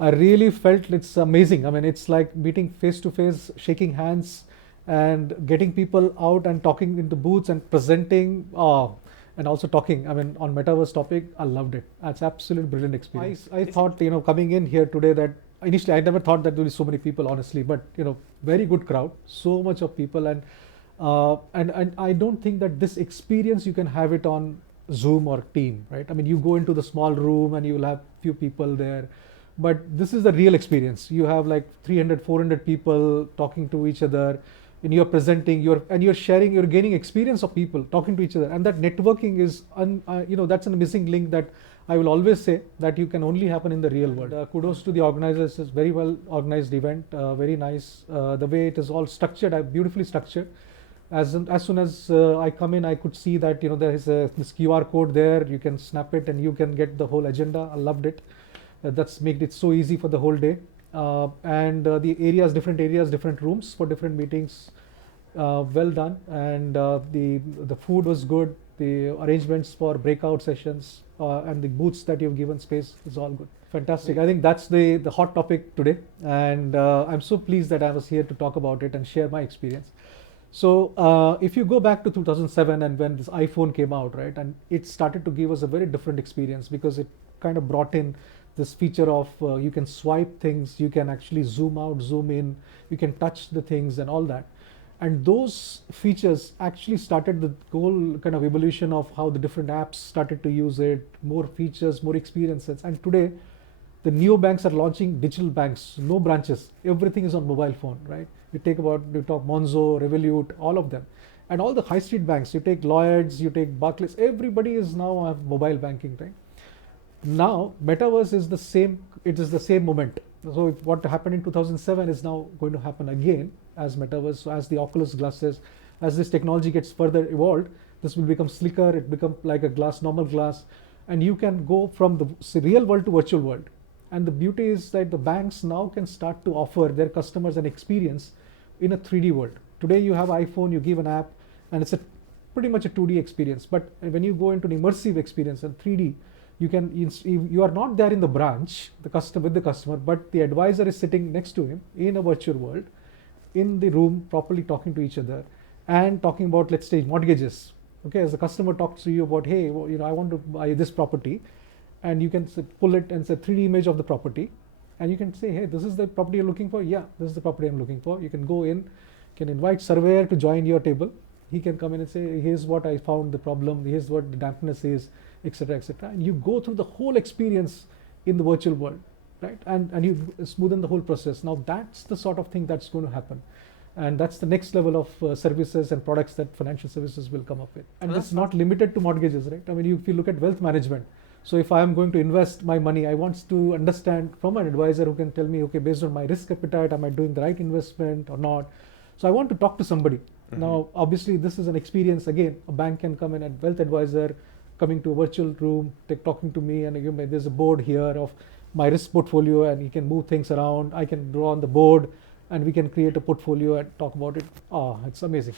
I really felt it's amazing. I mean, it's like meeting face to face, shaking hands, and getting people out and talking in the booths and presenting. And also talking. I mean, on metaverse topic, I loved it. It's absolutely brilliant experience. I thought, coming in here today that initially I never thought that there would be so many people, honestly, but very good crowd, so much of people, and I don't think that this experience you can have it on Zoom or Team, right? I mean, you go into the small room and you will have few people there, but this is the real experience. You have like 300, 400 people talking to each other, and you're presenting, you're sharing, you're gaining experience of people talking to each other, and that networking is, that's a missing link that I will always say that you can only happen in the real world. Kudos to the organizers. It's very well organized event, very nice. The way it is all structured, beautifully structured. As soon as I come in, I could see that there is this QR code there. You can snap it and you can get the whole agenda. I loved it. That's made it so easy for the whole day. And the areas, different rooms for different meetings. Well done, and the food was good. The arrangements for breakout sessions and the booths that you've given space is all good. Fantastic. I think that's the hot topic today, and I'm so pleased that I was here to talk about it and share my experience. So if you go back to 2007 and when this iPhone came out, right, and it started to give us a very different experience because it kind of brought in this feature of you can swipe things, you can actually zoom out, zoom in, you can touch the things and all that. And those features actually started the whole kind of evolution of how the different apps started to use it, more features, more experiences. And today, the neobanks are launching digital banks, no branches. Everything is on mobile phone, right? You talk Monzo, Revolut, all of them. And all the high street banks, you take Lloyds, you take Barclays, everybody is now have mobile banking, right? Now, metaverse is the same, it is the same moment. So what happened in 2007 is now going to happen again as metaverse. So as the Oculus glasses, as this technology gets further evolved, this will become slicker, it become like a glass, normal glass, and you can go from the real world to virtual world. And the beauty is that the banks now can start to offer their customers an experience in a 3D world. Today you have iPhone, you give an app, and it's pretty much a 2D experience. But when you go into an immersive experience and 3D, you are not there in the branch, with the customer, but the advisor is sitting next to him in a virtual world, in the room, properly talking to each other, and talking about, let's say, mortgages. Okay, as the customer talks to you about, hey, I want to buy this property, and you can pull it and say 3D image of the property, and you can say, hey, this is the property you're looking for. Yeah, this is the property I'm looking for. You can go in, can invite surveyor to join your table. He can come in and say, here's what I found the problem, here's what the dampness is, etc., etc. And you go through the whole experience in the virtual world, right? And you smoothen the whole process. Now that's the sort of thing that's going to happen. And that's the next level of services and products that financial services will come up with. And it's not limited to mortgages, right? I mean, if you look at wealth management, so if I am going to invest my money, I want to understand from an advisor who can tell me, okay, based on my risk appetite, am I doing the right investment or not? So I want to talk to somebody. Mm-hmm. Now, obviously, this is an experience. Again, a bank can come in and wealth advisor coming to a virtual room, talking to me, and there's a board here of my risk portfolio, and he can move things around. I can draw on the board, and we can create a portfolio and talk about it. It's amazing.